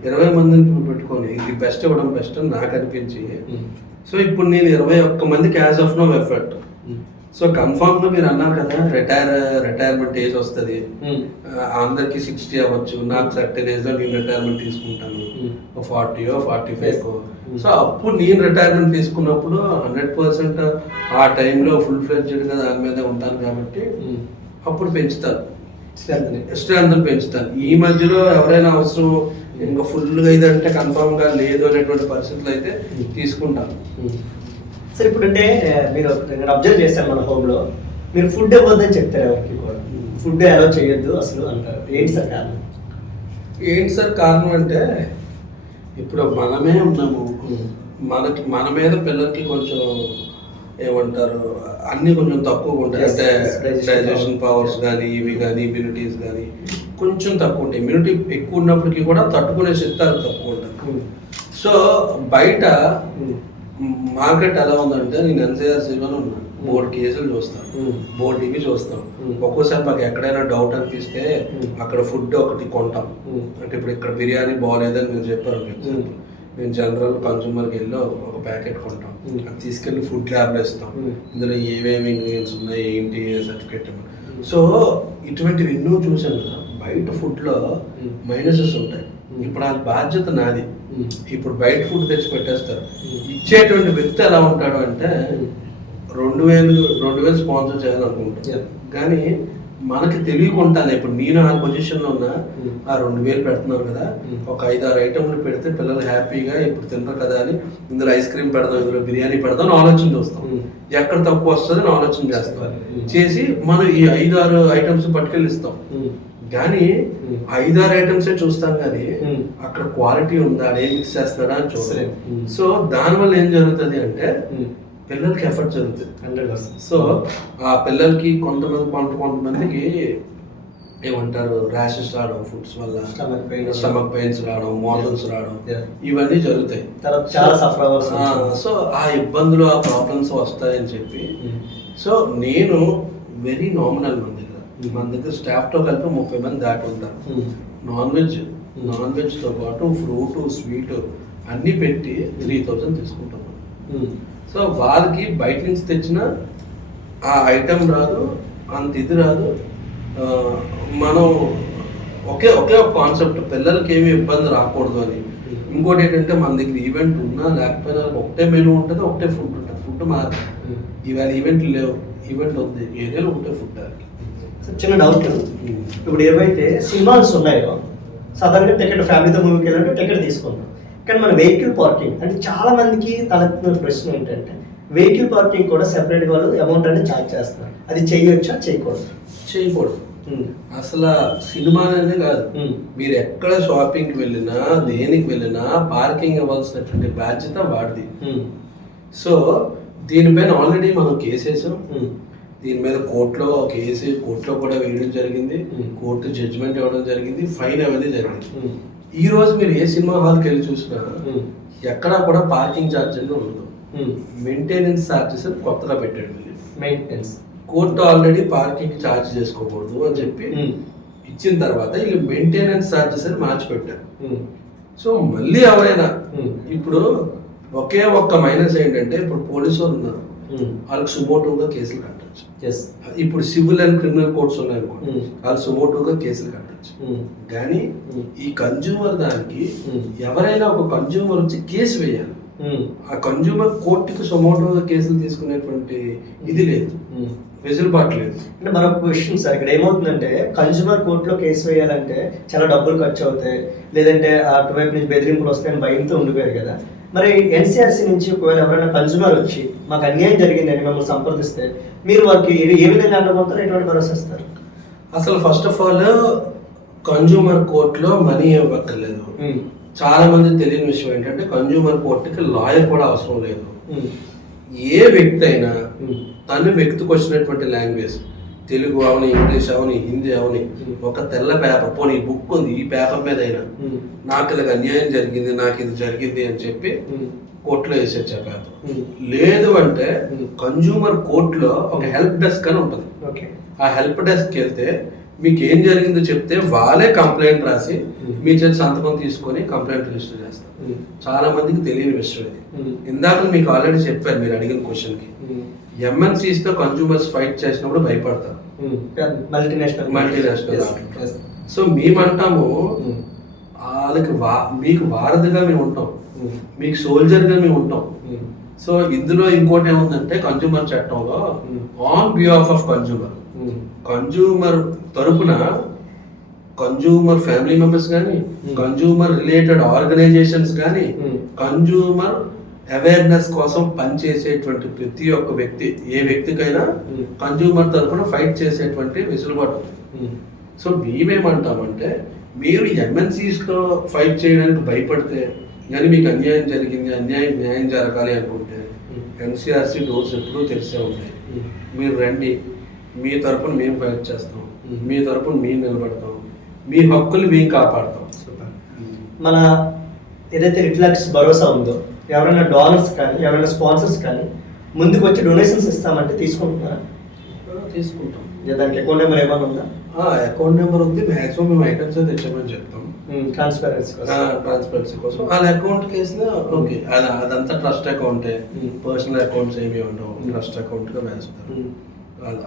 20 మందిని పెట్టుకొని ఇది బెస్ట్ ఇవ్వడం బెస్ట్ అని నాకు అనిపించి సో ఇప్పుడు నేను 21 మందికి as of no effort. So confirm గా మీరు అన్నారు కదా రిటైర్మెంట్ ఏజ్ వస్తుంది, అందరికి 60 అవ్వచ్చు, నాకు సర్టెన్ ఏజ్ లో నేను రిటైర్మెంట్ తీసుకుంటాను 40 45. సో అప్పుడు నేను రిటైర్మెంట్ తీసుకున్నప్పుడు 100% ఆ టైంలో ఫుల్ ఫ్లెడ్జ్డ్ గా దాని మీద ఉంటాను కాబట్టి అప్పుడు పెంచుతాను, స్ట్రెంత్ పెంచుతాను. ఈ మధ్యలో ఎవరైనా అవసరం ఇంకా ఫుల్గా ఇదంటే కన్ఫామ్ గా లేదు అనేటువంటి పరిస్థితులు అయితే తీసుకుంటాను. సార్ ఇప్పుడు అంటే మీరు నేను అబ్జర్వ్ చేశాను మన హోమ్లో మీరు ఫుడ్ ఇవ్వద్దని చెప్తారు ఎవరికి కూడా, ఫుడ్ అలౌ చేయొద్దు అసలు అంటారు. ఏంటి సార్ కారణం? ఏంటి సార్ కారణం అంటే ఇప్పుడు మనమే ఉన్నాము, మన మీద పిల్లలకి కొంచెం ఏమంటారు అన్నీ కొంచెం తక్కువగా ఉంటాయి. అంటే డైజెషన్ పవర్స్ కానీ ఇవి కానీ ఇమ్యూనిటీస్ కానీ కొంచెం తక్కువ ఉంటాయి. ఇమ్యూనిటీ ఎక్కువ ఉన్నప్పటికీ కూడా తట్టుకునే శక్తాలు తక్కువ ఉంటాయి. సో బయట మార్కెట్ ఎలా ఉందంటే నేను ఎన్సీఆర్సీలోనే ఉన్నాను, 3 కేసులు చూస్తాను, 4 టీవీ చూస్తాం. ఒక్కోసారి మాకు ఎక్కడైనా డౌట్ అనిపిస్తే అక్కడ ఫుడ్ ఒకటి కొంటాం. అంటే ఇప్పుడు ఇక్కడ బిర్యానీ బాగోలేదని మీరు చెప్పారు, మేము జనరల్ కన్సూమర్కి వెళ్ళి ఒక ప్యాకెట్ కొంటాం, అది తీసుకెళ్ళి ఫుడ్ ల్యాబ్లో ఇస్తాం, ఇందులో ఏమేమి ఇంగ్రీడియంట్స్ ఉన్నాయి ఏంటి సర్టిఫికెట్. సో ఇటువంటివి ఎన్నో చూసాను కదా. బయట ఫుడ్లో మైనసెస్ ఉంటాయి. ఇప్పుడు ఆ బాధ్యత నాది. ఇప్పుడు బయట ఫుడ్ తెచ్చి పెట్టేస్తారు. ఇచ్చేటువంటి వ్యక్తి ఎలా ఉంటాడు అంటే 2000 స్పాన్సర్ చేయాలనుకుంటాను, కానీ మనకి తెలియకుండానే ఇప్పుడు నేను ఆ పొజిషన్లో ఉన్నా ఆ 2000 పెడుతున్నారు కదా, ఒక 5-6 ఐటమ్లు పెడితే పిల్లలు హ్యాపీగా ఇప్పుడు తిన్నారు కదా అని ఇందులో ఐస్ క్రీమ్ పెడదాం, ఇందులో బిర్యానీ పెడదాం అని ఆలోచన చూస్తాం. ఎక్కడ తక్కువ వస్తుంది అని ఆలోచన చేస్తాం. చేసి మనం ఈ 5-6 ఐటమ్స్ పట్టుకెళ్ళి ఇస్తాం. కానీ 5-6 ఐటమ్సే చూస్తాం కానీ అక్కడ క్వాలిటీ ఉందా, ఏం మిక్స్ చేస్తున్నాడా అని చూడలేము. సో దానివల్ల ఏం జరుగుతుంది అంటే పిల్లలకి ఎఫర్ట్ జరుగుతుంది 100%. సో ఆ పిల్లలకి కొంతమందికి ఏమంటారు ర్యాషెస్ రావడం, ఫుడ్స్ వల్ల స్టమక్ పెయిన్స్ రావడం, మోషన్స్ రావడం, ఇవన్నీ జరుగుతాయి. సో ఆ ఇబ్బందులు ఆ ప్రాబ్లమ్స్ వస్తాయని చెప్పి సో నేను వెరీ నామినల్ మన దగ్గర స్టాఫ్తో కలిపి 30 మంది దాటి ఉంటారు. నాన్ వెజ్తో పాటు ఫ్రూట్ స్వీట్ అన్నీ పెట్టి 3000 తీసుకుంటాం. సో వాళ్ళకి బయట నుంచి తెచ్చిన ఆ ఐటెం రాదు, అంత ఇది రాదు. మనం ఒకే ఒక కాన్సెప్ట్, పిల్లలకి ఏమి ఇబ్బంది రాకూడదు అని. ఇంకోటి ఏంటంటే మన దగ్గర ఈవెంట్ ఉన్నా లేకపోయినా ఒకటే మెనూ ఉంటుంది, ఒకటే ఫుడ్ ఉంటుంది. ఫుడ్ మాత్రం ఇవాళ ఈవెంట్లు లేవు, ఈవెంట్ ఉంది ఏరియాలో ఒకటే ఫుడ్. చిన్న డౌట్, ఇప్పుడు ఏవైతే సినిమాస్ ఉన్నాయో సాధారణంగా టికెట్ ఫ్యామిలీతో మూవీకి వెళ్ళాలంటే టికెట్ తీసుకుంటాం, కానీ మన వెహికల్ పార్కింగ్ అంటే చాలా మందికి తలెత్తున్న ప్రశ్న ఏంటంటే వెహికల్ పార్కింగ్ కూడా సెపరేట్ వాళ్ళు అమౌంట్ అనేది ఛార్జ్ చేస్తున్నారు. అది చేయొచ్చా చేయకూడదు? చేయకూడదు. అసలు సినిమా అనేది కాదు, మీరు ఎక్కడ షాపింగ్కి వెళ్ళినా దేనికి వెళ్ళినా పార్కింగ్ ఇవ్వాల్సినటువంటి బాధ్యత వాడిది. సో దీనిపైన ఆల్రెడీ మనం కేసేసాం. దీని మీద కోర్టులో కూడా వేయడం జరిగింది, కోర్టు జడ్జిమెంట్ ఇవ్వడం జరిగింది, ఫైన్ అనేది జరిగింది. ఈ రోజు మీరు ఏ సినిమా హాల్కి వెళ్ళి చూసినా ఎక్కడా కూడా పార్కింగ్ ఛార్జ్ అనేది ఉండదు. మెయింటెనెన్స్ ఛార్జెస్ కొత్తగా పెట్టాడు. Maintenance court already parking charge చేసుకోకూడదు అని చెప్పి ఇచ్చిన తర్వాత వీళ్ళు మెయింటెనెన్స్ ఛార్జెస్ అని మార్చిపెట్టారు. సో మళ్ళీ ఎవరైనా ఇప్పుడు ఒకే ఒక్క మైనస్ ఏంటంటే ఇప్పుడు పోలీసు వాళ్ళు ఉన్నారు, వాళ్ళకి సుమోటోగా కేసులు కట్టచ్చు. ఇప్పుడు సివిల్ అండ్ క్రిమినల్ కోర్ట్స్ ఉన్నాయి అనుకోండి, వాళ్ళు సుమోటోగా కేసులు కట్టచ్చు. కానీ ఈ కన్జ్యూమర్ దానికి ఎవరైనా ఒక కన్జ్యూమర్ వచ్చి కేసు వేయాలి, ఆ కన్జ్యూమర్ కోర్టుకి సుమోటోగా కేసులు తీసుకునేటువంటి ఇది లేదు, వెసులుబాటు లేదు. అంటే మరొక క్వశ్చన్ సార్, ఇక్కడ ఏమవుతుందంటే కన్జ్యూమర్ కోర్టులో కేసు వేయాలంటే చాలా డబ్బులు ఖర్చు అవుతాయి, లేదంటే అటువైపు నుంచి బెదిరింపులు వస్తాయని భయంతో ఉండిపోయారు కదా. మరి ఎన్సీఆర్సీ నుంచి ఒకవేళ ఎవరైనా కన్జ్యూమర్ వచ్చి మాకు అన్యాయం జరిగిందని మమ్మల్ని సంప్రదిస్తే మీరు వారికి ఏ విధంగా అండబోతారు, ఎటువంటి భరోసా ఇస్తారు? అసలు ఫస్ట్ ఆఫ్ ఆల్ కన్జ్యూమర్ కోర్టులో మనీ ఇవ్వక్కర్లేదు. చాలా మంది తెలియని విషయం ఏంటంటే కన్జ్యూమర్ కోర్టుకి లాయర్ కూడా అవసరం లేదు. ఏ వ్యక్తి అయినా తను వ్యక్తికి వచ్చినటువంటి లాంగ్వేజ్, తెలుగు అవని, ఇంగ్లీష్ అవని, హిందీ అవని, ఒక తెల్ల పేపర్, పోనీ బుక్ ఉంది, ఈ పేపర్ మీద అయినా నాకు ఇలాగ అన్యాయం జరిగింది, నాకు ఇది జరిగింది అని చెప్పి కోర్టులో వేసేచ్చా పేపర్. లేదు అంటే కన్జ్యూమర్ కోర్టులో ఒక హెల్ప్ డెస్క్ అని ఉంటుంది. ఆ హెల్ప్ డెస్క్కి వెళ్తే మీకు ఏం జరిగిందో చెప్తే వాళ్ళే కంప్లైంట్ రాసి మీ చేత సంతకం తీసుకొని కంప్లైంట్ రిజిస్టర్ చేస్తారు. చాలా మందికి తెలియని విషయం ఇది. ఇందాక మీకు ఆల్రెడీ చెప్పారు మీరు అడిగిన క్వశ్చన్కి. MNCs తో కన్జ్యూమర్స్ ఫైట్ చేసినప్పుడు భయపడతారు, మల్టీనేషనల్. సో మేమంటాము వాళ్ళకి మీకు వారధిగా మేము ఉంటాం, మీకు సోల్జర్గా మేము ఉంటాం. సో ఇందులో ఇంకోటి ఏముందంటే కన్జ్యూమర్ చట్టంలో ఆన్ బిహాఫ్ ఆఫ్ కన్జ్యూమర్ తరపున కన్జ్యూమర్ ఫ్యామిలీ మెంబర్స్ కానీ, కన్జ్యూమర్ రిలేటెడ్ ఆర్గనైజేషన్స్ కానీ, కన్జ్యూమర్ అవేర్నెస్ కోసం పనిచేసేటువంటి ప్రతి ఒక్క వ్యక్తి, ఏ వ్యక్తికైనా కన్జ్యూమర్ తరపున ఫైట్ చేసేటువంటి వెసులుబాటు. సో మేమేమంటామంటే మీరు MNCsతో ఫైట్ చేయడానికి భయపడితే కానీ మీకు అన్యాయం జరిగింది, న్యాయం జరగాలి అనుకుంటే NCRC డోర్స్ ఎప్పుడూ తెరిసే ఉంటాయి. మీరు రండి, మీ తరపున మేము ఫైట్ చేస్తాం, మీ తరపున మేము నిలబడతాం, మీ హక్కులు మేము కాపాడతాం. మన ఏదైతే రిఫ్లెక్స్ భరోసా ఉందో, ఎవరైనా డోనర్స్ కానీ ఎవరైనా స్పాన్సర్స్ కానీ ముందుకు వచ్చి డొనేషన్స్ ఇస్తామంటే తీసుకుంటున్నారా? తీసుకుంటాం. దానికి అకౌంట్ నెంబర్ ఏమైనా ఉందా? అకౌంట్ నెంబర్ ఉంది. మ్యాక్సిమం మేము ఐటమ్స్ అయితే తెచ్చామని చెప్తాం, ట్రాన్స్పరెన్సీ కోసం. వాళ్ళ అకౌంట్ కేసులో ఓకే, అదంతా ట్రస్ట్ అకౌంటే, పర్సనల్ అకౌంట్స్ ఏమి ఉండవు, ట్రస్ట్ అకౌంట్ గా వేస్తారు.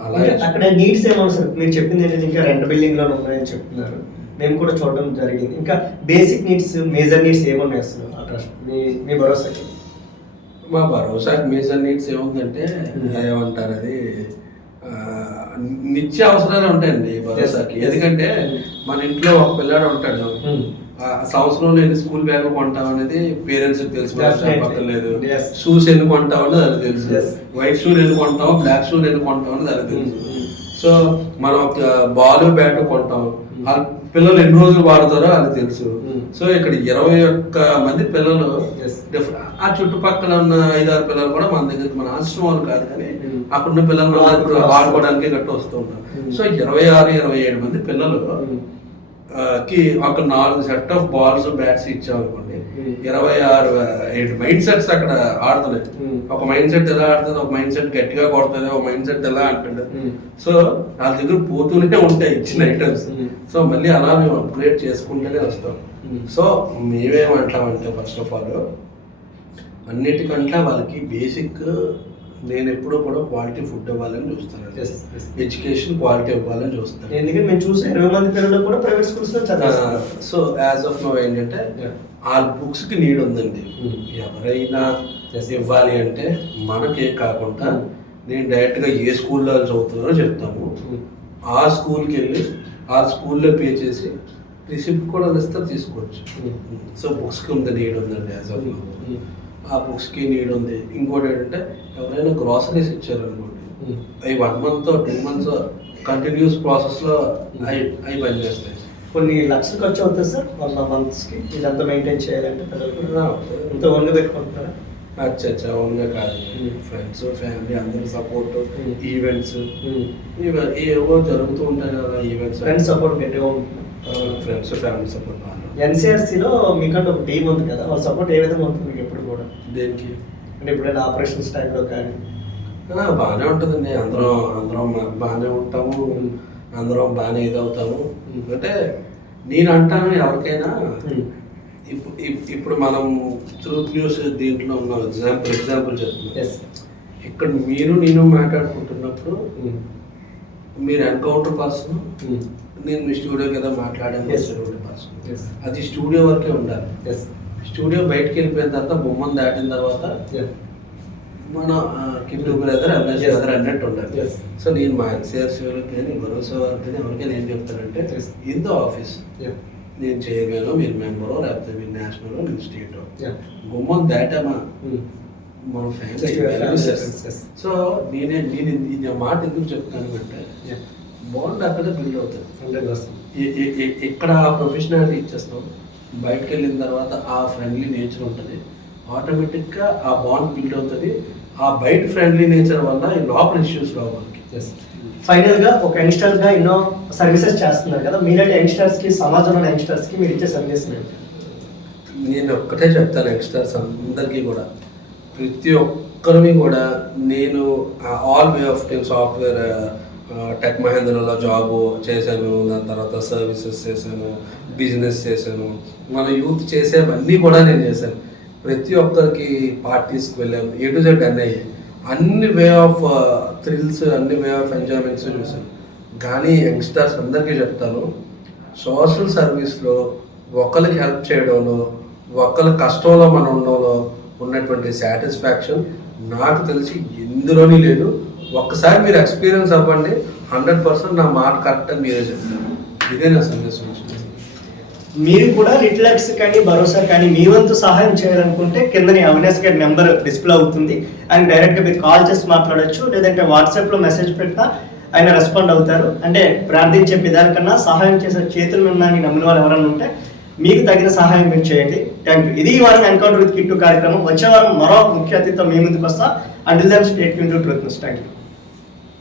అలాగే అక్కడ నీడ్స్ ఏమన్నా సార్ మీరు చెప్పింది ఏంటంటే ఇంకా రెంట్ బిల్డింగ్ లో ఉన్నాయని చెప్తున్నారు, మేము కూడా చూడడం జరిగింది. ఇంకా బేసిక్ నీడ్స్, మేజర్ నీడ్స్ ఏమన్నా వేస్తున్నారు ఆ ట్రస్ట్ మీ భరోసాకి? మా భరోసాకి మేజర్ నీడ్స్ ఏముందంటే ఏమంటారు అది నిత్య అవసరాలు ఉంటాయండి భరోసాకి. ఎందుకంటే మన ఇంట్లో ఒక పిల్లాడు ఉంటాడు, సంవత్సరంలో ఎన్ని స్కూల్ బ్యాగులు కొంటాం అనేది పేరెంట్స్ తెలుసు, పక్కలేదు. షూస్ ఎన్ని కొంటాం అనేది అది తెలుసు, వైట్ షూలు ఎన్ని కొంటాం, బ్లాక్ షూలు ఎన్ని కొంటాం అనేది అది తెలుసు. సో మనం ఒక బాల్ బ్యాట్ కొంటాం, పిల్లలు ఎన్ని రోజులు వాడతారో అది తెలుసు. సో ఇక్కడ 21 మంది పిల్లలు, ఆ చుట్టుపక్కల ఉన్న 5-6 పిల్లలు కూడా మన దగ్గరికి, మన ఆశ్రమం వాళ్ళు కాదు కానీ అక్కడున్న పిల్లలు వాడుకోవడానికి గట్టి వస్తూ ఉంటారు. సో 26-27 మంది పిల్లలు కి ఒక 4 సెట్ ఆఫ్ బాల్స్ బ్యాట్స్ ఇచ్చామనుకోండి, 26 మైండ్ సెట్స్ అక్కడ ఆడుతున్నాయి. ఒక మైండ్ సెట్ ఎలా ఆడుతుంది, ఒక మైండ్ సెట్ గట్టిగా కొడుతుంది, ఒక మైండ్ సెట్ ఎలా అంటుంది. సో వాళ్ళ దగ్గర పోతూనే ఉంటాయి ఇచ్చిన ఐటమ్స్. సో మళ్ళీ అలా మేము అప్గ్రేడ్ చేసుకుంటూనే వస్తాం. సో మేమేమంటామంటే ఫస్ట్ ఆఫ్ ఆల్ అన్నిటికంటే వాళ్ళకి బేసిక్ నేను ఎప్పుడూ కూడా క్వాలిటీ ఫుడ్ ఇవ్వాలని చూస్తాను, ఎడ్యుకేషన్ క్వాలిటీ ఇవ్వాలని చూస్తాను. ఎందుకంటే మేము చూసే 20 మంది పిల్లలు కూడా ప్రైవేట్ స్కూల్స్ లో చదివారు. సో యాజ్ ఆఫ్ నో ఏంటంటే ఆ బుక్స్ కి నీడ్ ఉందండి. ఎవరైనా ఇవ్వాలి అంటే మనకే కాకుండా నేను డైరెక్ట్ గా ఏ స్కూల్లో చదువుతున్నారో చెప్తాము, ఆ స్కూల్కి వెళ్ళి ఆ స్కూల్లో పే చేసి రిసిప్ట్ కూడా ఇస్తే తీసుకోవచ్చు. సో బుక్స్కి ఉంది నీడ్ ఉందండి యాజ్ ఆఫ్ నో, ఆ బుక్స్కి నీడ్ ఉంది. ఇంకోటి ఏంటంటే ఎవరైనా గ్రాసరీస్ ఇచ్చారనుకోండి, అవి 1 month 2 months కంటిన్యూస్ ప్రాసెస్లో అవి పనిచేస్తాయి. కొన్ని లక్షలు ఖర్చు అవుతుంది సార్ 1 month కి ఇదంతా మెయింటైన్ చేయాలంటే పిల్లలు కూడా ఇంత ఓన్గా పెట్టుకుంటున్నారా? అచ్చా ఓన్గా కాదు, ఫ్రెండ్స్ ఫ్యామిలీ అందరి సపోర్ట్, ఈవెంట్స్ ఏవో జరుగుతూ ఉంటాయి కదా ఈవెంట్స్, ఫ్రెండ్స్ సపోర్ట్ గట్టిగా ఫ్రెండ్స్ ఫ్యామిలీ సపోర్ట్. NCRCలో మీకంటే ఒక టీం ఉంది కదా, వాళ్ళ సపోర్ట్ ఏ విధంగా ఉంటుంది మీకు ఎప్పుడు కూడా? దేనికి అంటే ఎప్పుడైనా ఆపరేషన్స్ టైంలో కానీ? బాగానే ఉంటుందండి, అందరం బాగానే ఉంటాము, అందరం బాగానే ఇదవుతాము. అంటే నేను అంటాను ఎవరికైనా, ఇప్పుడు మనం ట్రూత్ న్యూస్ దీంట్లో ఉన్న ఎగ్జాంపుల్ చెప్తున్నాను. ఇక్కడ మీరు నేను మాట్లాడుకుంటున్నప్పుడు మీరు ఎన్కౌంటర్ పర్సన్, నేను మీ స్టూడియో కదా మాట్లాడాను పర్సన్, అది స్టూడియో వరకే ఉండాలి. స్టూడియో బయటకు వెళ్ళిపోయిన తర్వాత బొమ్మను దాటిన తర్వాత మన కింద బ్రదర్ అవినాష్ బ్రదర్ అన్నట్టు ఉండాలి. సో నేను మా NCRC వాళ్ళకి కానీ భరోసా వాళ్ళకి కానీ ఎవరికైనా ఏం చెప్తానంటే, ఇన్ ద ఆఫీస్ నేను చైర్మన్, మీరు మెంబరో, లేకపోతే మీరు నేషనల్, మీరు స్టేటో, గుమ్మం దాటామా మన ఫ్యామిలీ. సో నేను మాట ఎందుకు చెప్తాను అంటే బాండ్ అక్కడే బిల్డ్ అవుతుంది. ఇక్కడ ప్రొఫెషనాలిటీ ఇచ్చేస్తాం, బయటకు వెళ్ళిన తర్వాత ఆ ఫ్రెండ్లీ నేచర్ ఉంటుంది, ఆటోమేటిక్గా ఆ బాండ్ బిల్డ్ అవుతుంది. ఆ బయట ఫ్రెండ్లీ నేచర్ వల్ల ఈ లోపల ఇష్యూస్ రావు మనకి. ఫైనల్గా ఒక యంగ్స్టర్గా ఎన్నో సర్వీసెస్ చేస్తున్నారు కదా, మీరంటే యంగ్స్టర్స్కి, సమాజంలో యంగ్స్టర్స్కి మీరు ఇచ్చే సర్వీస్? నేను ఒక్కటే చెప్తాను యంగ్స్టర్స్ అందరికీ కూడా, ప్రతి ఒక్కరిని కూడా నేను all way of software tech మహేంద్రలో జాబ్ చేశాను, దాని తర్వాత సర్వీసెస్ చేశాను, బిజినెస్ చేశాను. మన యూత్ చేసేవన్నీ కూడా నేను చేశాను. ప్రతి ఒక్కరికి పార్టీస్కి వెళ్ళాము, ఏ టు జెడ్ అన్నీ అయ్యాయి. అన్ని వే ఆఫ్ థ్రిల్స్, అన్ని వే ఆఫ్ ఎంజాయ్మెంట్స్ చూసాను. కానీ యంగ్స్టర్స్ అందరికీ చెప్తాను, సోషల్ సర్వీస్లో ఒకరికి హెల్ప్ చేయడంలో, ఒకరి కష్టంలో మనం ఉండడంలో ఉన్నటువంటి సాటిస్ఫాక్షన్ నాకు తెలిసి ఎందులోని లేదు. ఒక్కసారి మీరు ఎక్స్పీరియన్స్ అవ్వండి, 100% నా మాట కరెక్ట్ అని మీరే చెప్తారు. ఇదే నా సందేశం. మీరు కూడా లిటిలక్స్ కానీ భరోసా కానీ మీ వంతు సహాయం చేయాలనుకుంటే కిందని అవినాష్ గారి నెంబర్ డిస్ప్లే అవుతుంది. ఆయన డైరెక్ట్గా మీరు కాల్ చేసి మాట్లాడచ్చు, లేదంటే వాట్సాప్లో మెసేజ్ పెట్టినా ఆయన రెస్పాండ్ అవుతారు. అంటే ప్రార్థించే విధానికన్నా సహాయం చేసే చేతులు ఉన్నాయని నమ్మిన వాళ్ళు ఎవరైనా ఉంటే మీకు తగిన సహాయం మీరు చేయండి. Thank you. ఇది ఈ వారం ఎన్కౌంటర్ విత్ కిట్టు కార్యక్రమం. వచ్చే వారం మరో ముఖ్య అతిథితో మీ ముందుకు వస్తా. Until then stay tuned to truth news. Thank you.